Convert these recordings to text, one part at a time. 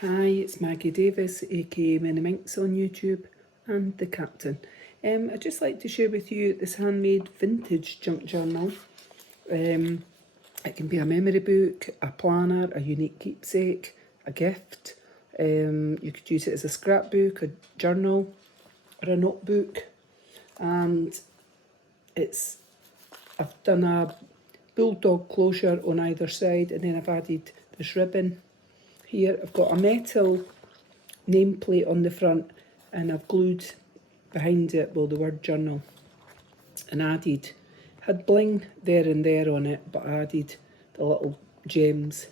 Hi, it's Maggie Davis, aka Mini Minx on YouTube, and the Captain. I'd just like to share with you this handmade vintage junk journal. It can be a memory book, a planner, a unique keepsake, a gift. You could use it as a scrapbook, a journal, or a notebook. And I've done a bulldog closure on either side, and then I've added this ribbon. Here I've got a metal nameplate on the front, and I've glued behind it, well, the word journal, and had bling there and there on it, but I added the little gems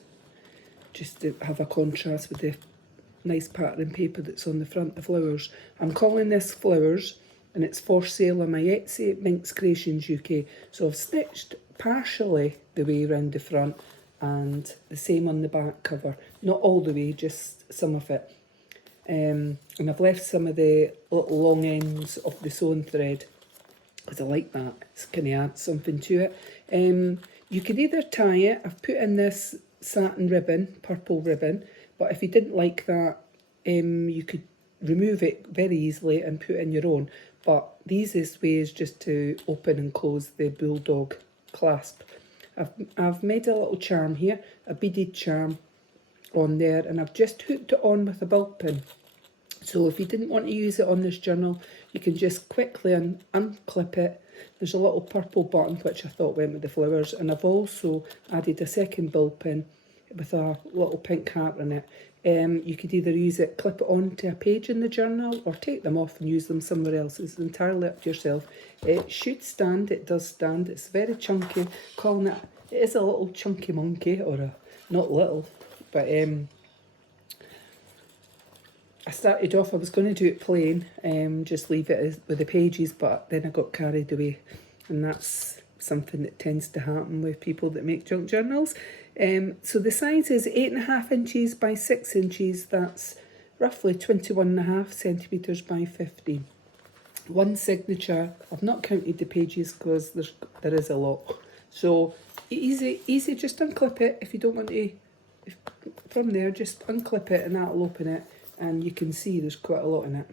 just to have a contrast with the nice pattern paper that's on the front, the flowers. I'm calling this Flowers, and it's for sale on my Etsy at MinxCreationsUK. So I've stitched partially the way around the front and the same on the back cover. Not all the way, just some of it. And I've left some of the little long ends of the sewn thread because I like that. It's kind of adds something to it. You could either tie it. I've put in this satin ribbon, purple ribbon, but if you didn't like that, you could remove it very easily and put in your own. But the easiest way is just to open and close the bulldog clasp. I've made a little charm here, a beaded charm on there, and I've just hooked it on with a bulb pin. So if you didn't want to use it on this journal, you can just quickly unclip it. There's a little purple button which I thought went with the flowers, and I've also added a second bulb pin with a little pink heart in it. You could either use it, clip it onto a page in the journal, or take them off and use them somewhere else. It's entirely up to yourself. It should stand, it does stand. It's very chunky. It is a little chunky monkey, or not little, but I started off, I was going to do it plain, just leave it with the pages, but then I got carried away, and that's something that tends to happen with people that make junk journals. So the size is 8.5 inches by 6 inches. That's roughly 21.5 centimetres by 15. One signature. I've not counted the pages because there is a lot. So easy, just unclip it if you don't want to. From there, just unclip it and that'll open it, and you can see there's quite a lot in it.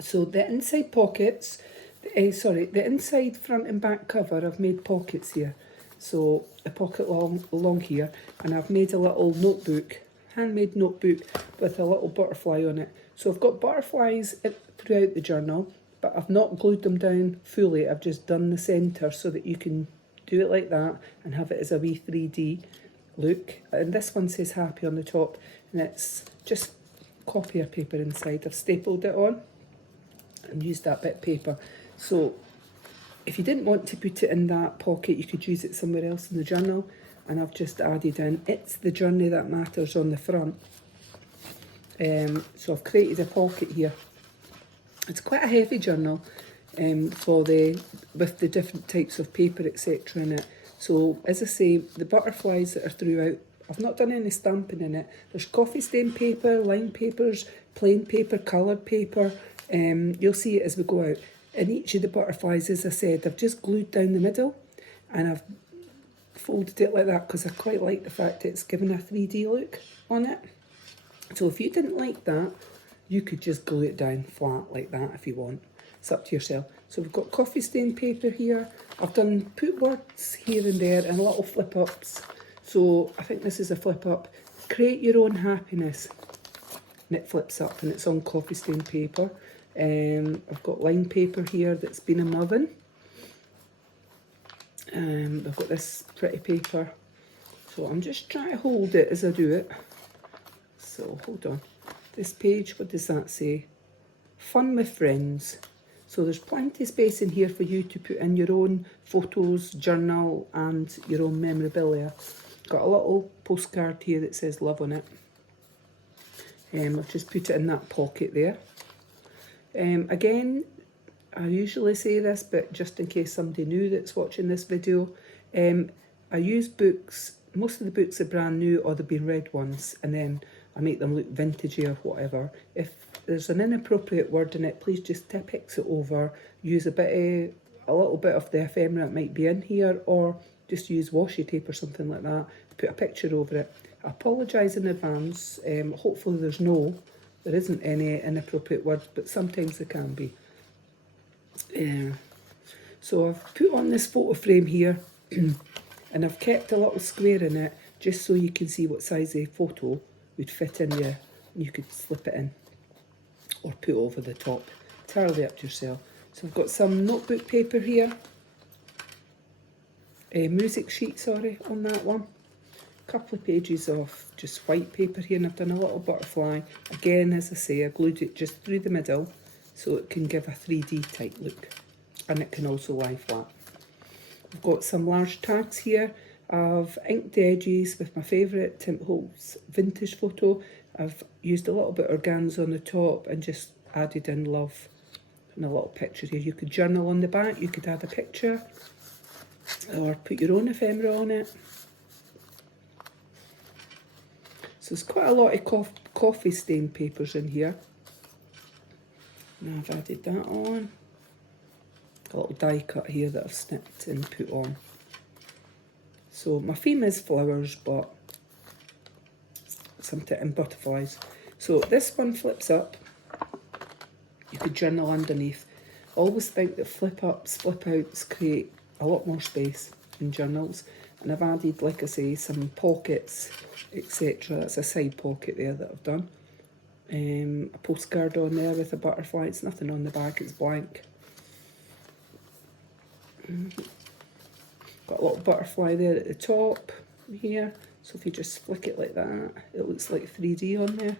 So the inside pockets, the inside front and back cover, I've made pockets here. So a pocket along here, and I've made a little notebook, handmade notebook with a little butterfly on it. So I've got butterflies throughout the journal, but I've not glued them down fully. I've just done the centre so that you can do it like that and have it as a wee 3D look. And this one says happy on the top, and it's just copier paper inside. I've stapled it on and used that bit of paper. So if you didn't want to put it in that pocket, you could use it somewhere else in the journal, and I've just added in It's the Journey That Matters on the front. So I've created a pocket here. It's quite a heavy journal with the different types of paper, etc. in it. So as I say, the butterflies that are throughout, I've not done any stamping in it. There's coffee stain paper, line papers, plain paper, coloured paper. You'll see it as we go out. In each of the butterflies, as I said, I've just glued down the middle, and I've folded it like that because I quite like the fact that it's given a 3D look on it. So if you didn't like that, you could just glue it down flat like that if you want. It's up to yourself. So we've got coffee stain paper here. I've put words here and there and little flip ups. So I think this is a flip up. Create your own happiness. And it flips up, and it's on coffee stain paper. I've got line paper here that's been in my oven. I've got this pretty paper. So I'm just trying to hold it as I do it. So hold on. This page, what does that say? Fun with friends. So there's plenty of space in here for you to put in your own photos, journal, and your own memorabilia. Got a little postcard here that says love on it. I've just put it in that pocket there. Again, I usually say this, but just in case somebody new that's watching this video, I use books. Most of the books are brand new or they've been read once, and then I make them look vintagey or whatever. If there's an inappropriate word in it, please just pix it over. Use a little bit of the ephemera that might be in here, or just use washi tape or something like that. Put a picture over it. I apologise in advance. Hopefully there isn't any inappropriate words, but sometimes there can be. So I've put on this photo frame here and I've kept a little square in it just so you can see what size of photo would fit in there. You could slip it in or put over the top, entirely up to yourself. So I've got some notebook paper here, a music sheet, sorry, on that one. A couple of pages of just white paper here, and I've done a little butterfly. Again, as I say, I glued it just through the middle so it can give a 3D type look, and it can also lie flat. I've got some large tags here. I've inked the edges with my favourite Tim Holtz vintage photo. I've used a little bit of organza on the top and just added in love and a little picture here. You could journal on the back, you could add a picture or put your own ephemera on it. So there's quite a lot of coffee stain papers in here. Now I've added that on. A little die cut here that I've snipped and put on. So my theme is flowers, but something in butterflies. So this one flips up. You could journal underneath. I always think that flip ups, flip outs create a lot more space in journals. And I've added, like I say, some pockets, etc. That's a side pocket there that I've done. A postcard on there with a butterfly. It's nothing on the back, it's blank. Got a little butterfly there at the top here. So if you just flick it like that, it looks like 3D on there.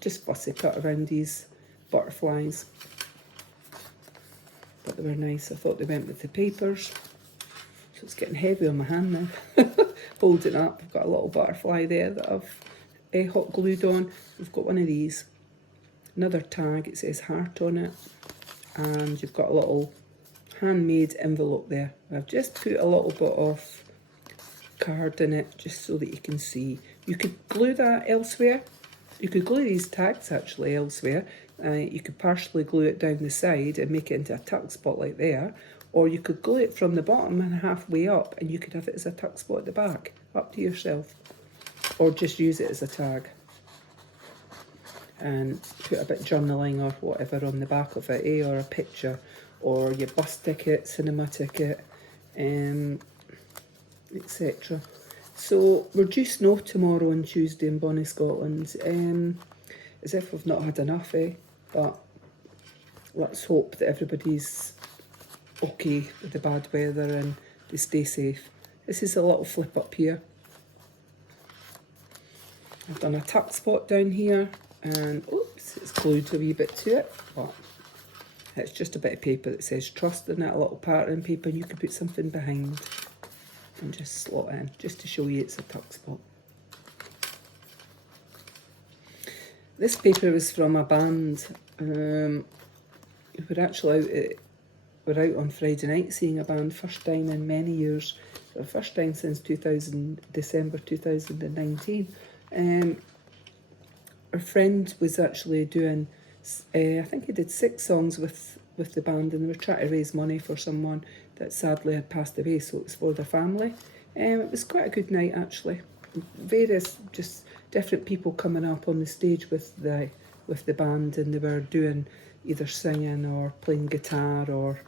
Just fussy cut around these butterflies. But they were nice. I thought they went with the papers. So it's getting heavy on my hand now. Holding up, I've got a little butterfly there that I've hot glued on. We've got one of these. Another tag, it says heart on it. And you've got a little handmade envelope there. I've just put a little bit of card in it just so that you can see. You could glue that elsewhere. You could glue these tags actually elsewhere. You could partially glue it down the side and make it into a tuck spot like there. Or you could glue it from the bottom and halfway up and you could have it as a tuck spot at the back. Up to yourself. Or just use it as a tag. And put a bit of journaling or whatever on the back of it, or a picture. Or your bus ticket, cinema ticket, etc. So we're due snow tomorrow and Tuesday in Bonnie, Scotland. As if we've not had enough, but let's hope that everybody's okay with the bad weather and they stay safe. This is a little flip up here. I've done a tuck spot down here and oops, it's glued a wee bit to it, but it's just a bit of paper that says trust in it, a little pattern paper, and you can put something behind and just slot in, just to show you it's a tuck spot. This paper was from a band. We're out on Friday night seeing a band, first time in many years, the first time since December 2019. Our friend was actually doing, I think he did 6 songs with the band, and they were trying to raise money for someone that sadly had passed away, so it was for their family. It was quite a good night actually. Various just different people coming up on the stage with the band, and they were doing either singing or playing guitar, or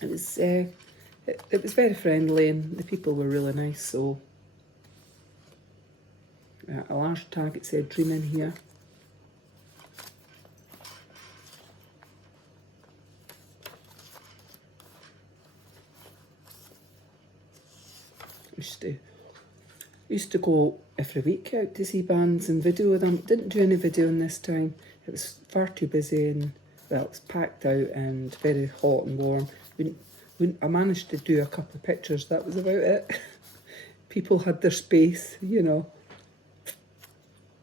it was very friendly and the people were really nice. So a large tag, it said dreaming here. Used to go every week out to see bands and video them. Didn't do any videoing this time. It was far too busy and, well, it was packed out and very hot and warm. I managed to do a couple of pictures, that was about it. People had their space, you know.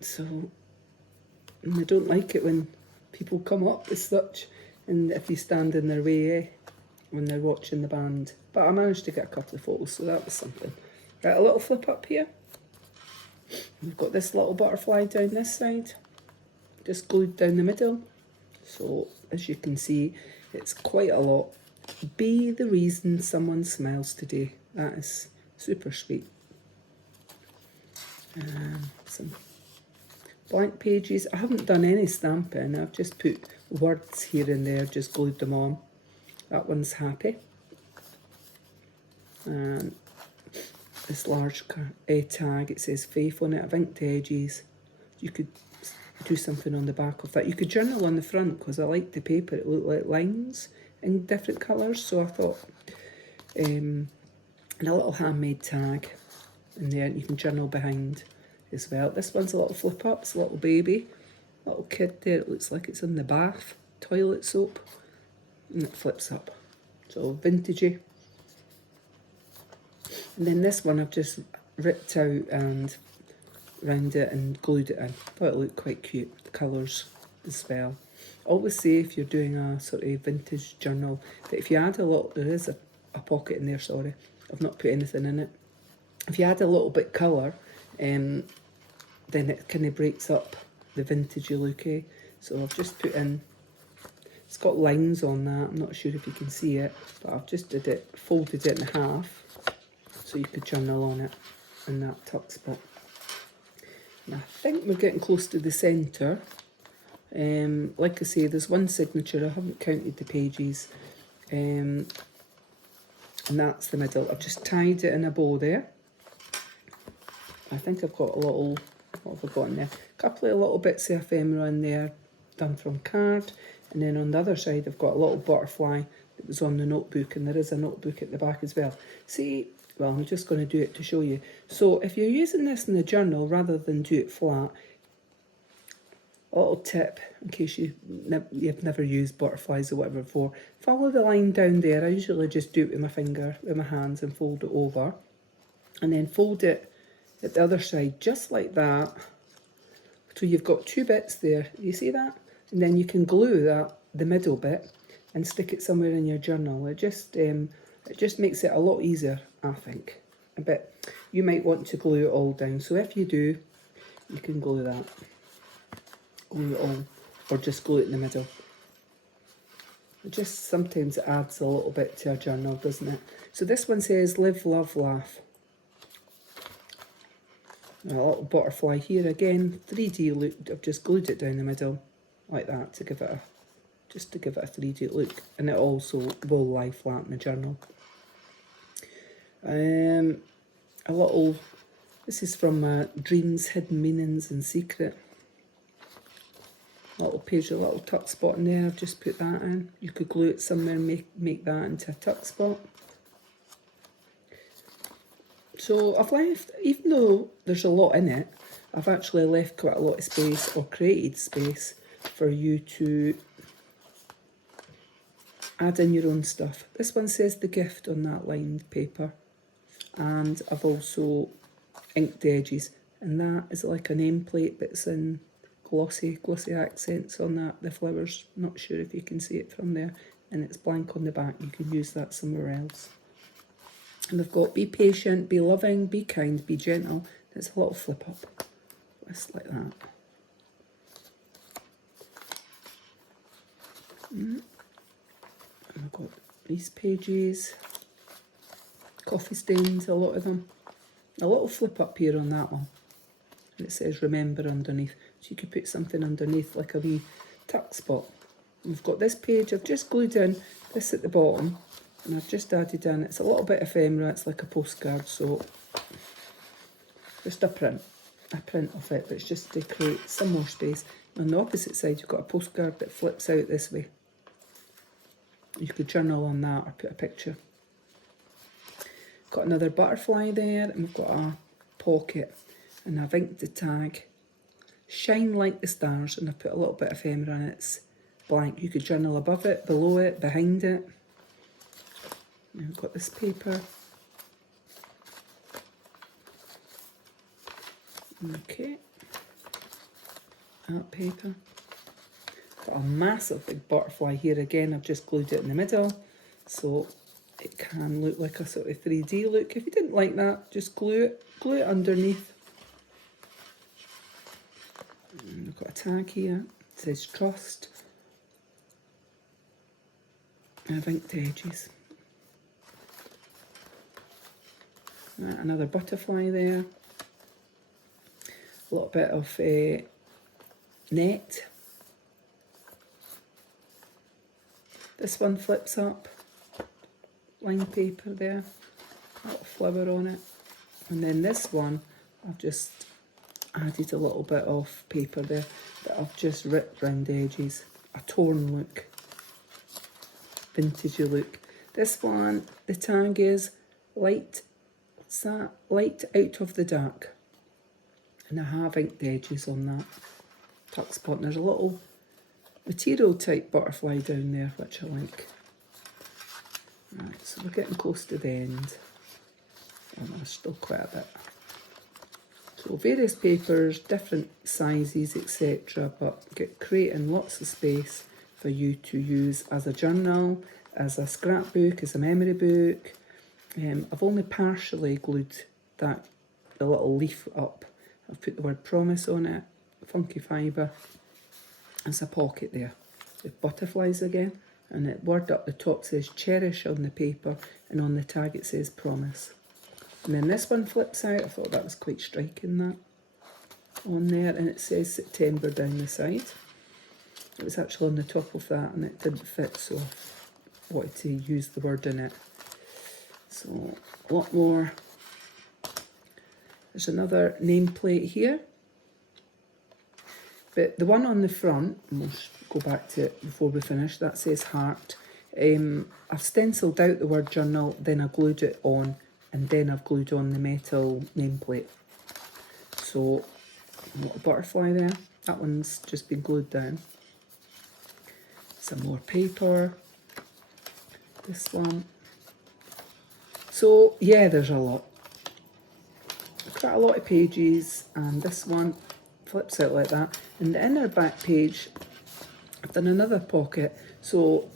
So, and I don't like it when people come up as such, and if you stand in their way when they're watching the band. But I managed to get a couple of photos, so that was something. Right, a little flip up here. We've got this little butterfly down this side, just glued down the middle. So as you can see, it's quite a lot. Be the reason someone smiles today. That is super sweet. Some blank pages. I haven't done any stamping. I've just put words here and there, just glued them on. That one's happy. And this large tag, it says Faith on it. I've inked the edges. You could do something on the back of that. You could journal on the front because I like the paper. It looked like lines in different colours. So I thought, and a little handmade tag in there, and you can journal behind as well. This one's a little flip up. It's a little baby, little kid there. It looks like it's in the bath, toilet soap, and it flips up. So vintagey. And then this one I've just ripped out and round it and glued it in. Thought it looked quite cute, the colours as well. I always say if you're doing a sort of vintage journal that if you add a lot, there is a pocket in there, sorry, I've not put anything in it. If you add a little bit colour, then it kind of breaks up the vintagey look, eh? So I've just put in, it's got lines on that, I'm not sure if you can see it, but I've just folded it in half so you could journal on it in that tuck spot. And I think we're getting close to the centre. Like I say, there's one signature, I haven't counted the pages, and that's the middle. I've just tied it in a bow there. I think I've got a little, what have I got in there? A couple of little bits of ephemera in there, done from card, and then on the other side I've got a little butterfly that was on the notebook, and there is a notebook at the back as well. See, well, I'm just going to do it to show you. So if you're using this in the journal rather than do it flat, a little tip in case you've never used butterflies or whatever before, follow the line down there. I usually just do it with my finger, with my hands, and fold it over, and then fold it at the other side just like that. So you've got two bits there, you see that? And then you can glue that, the middle bit, and stick it somewhere in your journal. It just makes it a lot easier, I think. But you might want to glue it all down. So if you do, you can glue that. Glue it all, or just glue it in the middle. It just sometimes it adds a little bit to a journal, doesn't it? So this one says live, love, laugh. A little butterfly here again, 3D look. I've just glued it down the middle like that to give it a 3D look, and it also will lie flat in the journal. A little, this is from Dreams, Hidden Meanings and Secret. A little page, a little tuck spot in there. I've just put that in. You could glue it somewhere and make that into a tuck spot. So I've left, even though there's a lot in it, I've actually left quite a lot of space, or created space, for you to add in your own stuff. This one says The Gift on that lined paper, and I've also inked the edges, and that is like a nameplate, but it's in glossy accents on that, the flowers. Not sure if you can see it from there, and it's blank on the back. You can use that somewhere else. And we've got be patient, be loving, be kind, be gentle. It's a little flip up, just like that. And I've got these pages, coffee stains, a lot of them. A little flip up here on that one. And it says remember underneath. So you could put something underneath like a wee tuck spot. And we've got this page, I've just glued in this at the bottom. And I've just added in, it's a little bit ephemera, it's like a postcard, so just a print of it, but it's just to create some more space. On the opposite side, you've got a postcard that flips out this way. You could journal on that or put a picture. Got another butterfly there, and we've got a pocket, and I've inked the tag, Shine Like the Stars, and I've put a little bit of ephemera in it. It's blank. You could journal above it, below it, behind it. And I've got this paper. Okay. That paper. Got a massive big butterfly here again. I've just glued it in the middle, so it can look like a sort of 3D look. If you didn't like that, just glue it underneath. And I've got a tag here. It says Trust. And I've inked the edges. Another butterfly there. a little bit of net. This one flips up, line paper there, a little flower on it. And then this one, I've just added a little bit of paper there that I've just ripped round the edges. A torn look, vintagey look. This one, the tag is light, what's that? Light out of the dark. And I have inked the edges on that tuck spot. And there's a little material type butterfly down there, which I like. Right, so we're getting close to the end. Oh, there's still quite a bit. So various papers, different sizes, etc. But creating lots of space for you to use as a journal, as a scrapbook, as a memory book. I've only partially glued the little leaf up. I've put the word promise on it, funky fibre. There's a pocket there with butterflies again. And the word up the top says cherish on the paper, and on the tag it says promise. And then this one flips out. I thought that was quite striking, that on there, and it says September down the side. It was actually on the top of that and it didn't fit, so I wanted to use the word in it. So a lot more. There's another nameplate here, but the one on the front, and we'll go back to it before we finish, that says heart. I've stencilled out the word journal, then I glued it on, and then I've glued on the metal nameplate. So a little butterfly there. That one's just been glued down. Some more paper. This one. So yeah, there's a lot. Quite a lot of pages, and this one flips out like that. And the inner back page, I've done another pocket. So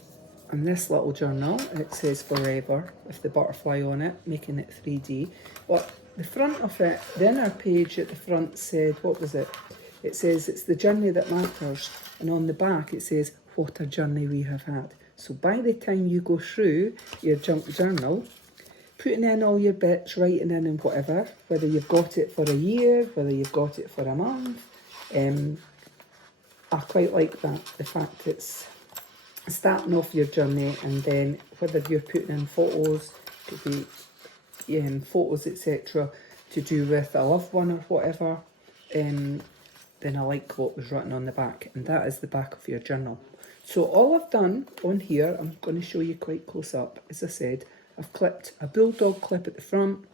on this little journal, it says forever with the butterfly on it, making it 3D. But the front of it, the inner page at the front said, what was it? It says it's the journey that matters. And on the back it says, what a journey we have had. So by the time you go through your junk journal, putting in all your bits, writing in and whatever, whether you've got it for a year, whether you've got it for a month, I quite like that, the fact it's starting off your journey, and then whether you're putting in photos, could be photos etc. to do with a loved one or whatever, then I like what was written on the back, and that is the back of your journal. So all I've done on here, I'm going to show you quite close up. As I said, I've clipped a bulldog clip at the front,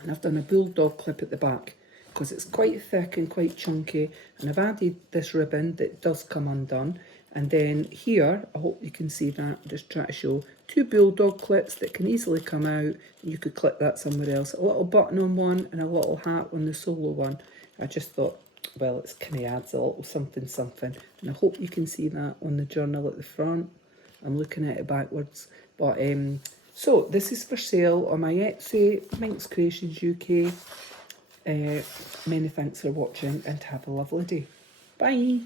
and I've done a bulldog clip at the back, because it's quite thick and quite chunky, and I've added this ribbon that does come undone. And then here, I hope you can see that, I'm just trying to show 2 bulldog clips that can easily come out, and you could clip that somewhere else. A little button on one and a little hat on the solo one. I just thought, well, it's kind of adds a little something something, and I hope you can see that on the journal at the front. I'm looking at it backwards, but so this is for sale on my Etsy, MinxCreationsUK. Many thanks for watching, and have a lovely day. Bye.